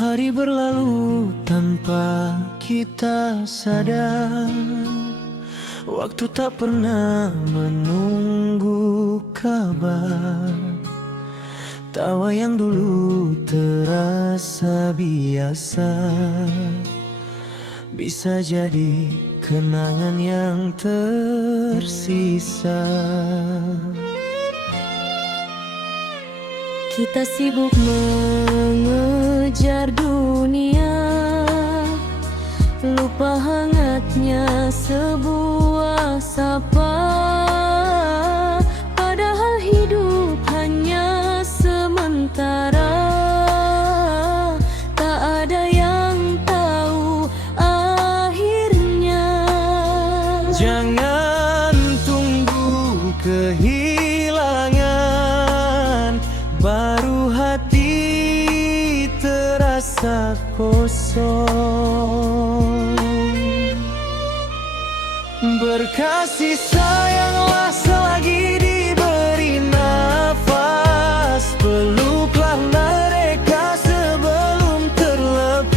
Hari berlalu tanpa kita sadar, waktu tak pernah menunggu kabar. Tawa yang dulu terasa biasa bisa jadi kenangan yang tersisa. Kita sibuk mengejar dunia, lupa hangatnya sebuah sapa. Padahal hidup hanya sementara, tak ada yang tahu akhirnya. Jangan tunggu kehilangan, baru hati terasa kosong. Berkasih sayanglah selagi diberi nafas, peluklah mereka sebelum terlepas.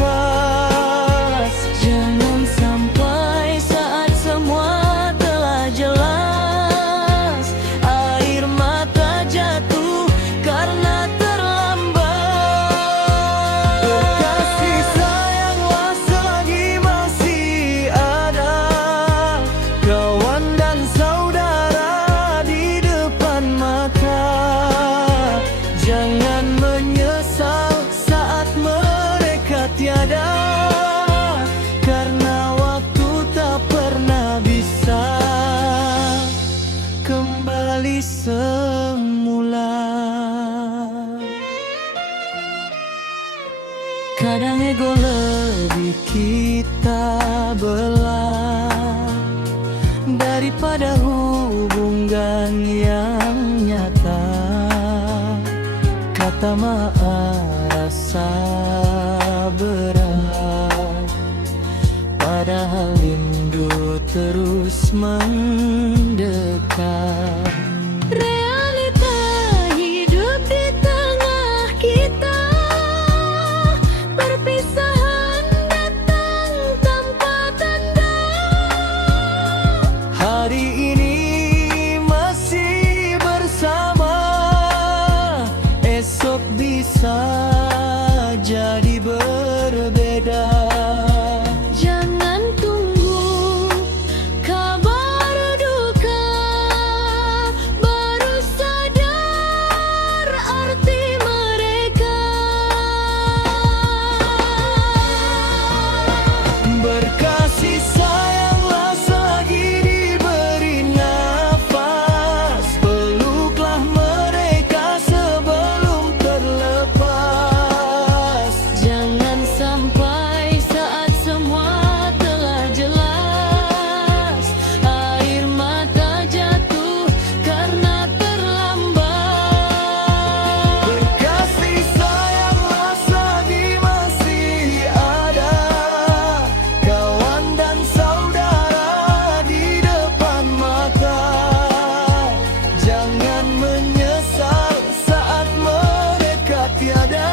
Jangan sampai saat semua telah jelas, air mata jatuh karena terlambat. Berkasih sayanglah selagi masih ada kawan dan saudara di depan mata. Jangan menyesal saat mereka tiada, karena waktu tak pernah bisa kembali semula. Kadang ego lebih kita belah daripada hubungan yang nyata. Kata maaf rasa berat, padahal rindu terus mendekat. Realita hidup di tengah kita, perpisahan datang tanpa tanda. Hari ini masih bersama, esok bisa jadi berbeda. Jangan tunggu kabar duka, baru sadar arti mereka. Berkasih sayanglah selagi diberi nafas, peluklah mereka sebelum terlepas. Jangan sampai saat semua telah jelas, air mata jatuh karena terlambat. Berkasih sayanglah selagi masih ada kawan dan saudara di depan mata. Jangan menyesal saat mereka tiada,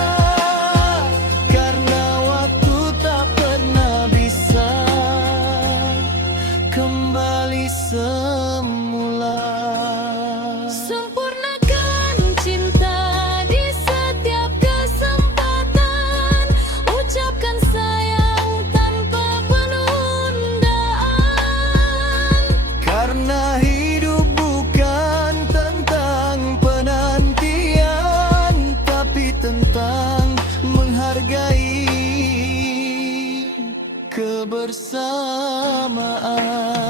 karena waktu tak pernah bisa kembali semula. Sempurnakan cinta di setiap kesempatan, ucapkan sayang tanpa penundaan. Karena hidup bukan tentang penantian, tapi tentang menghargai kebersamaan.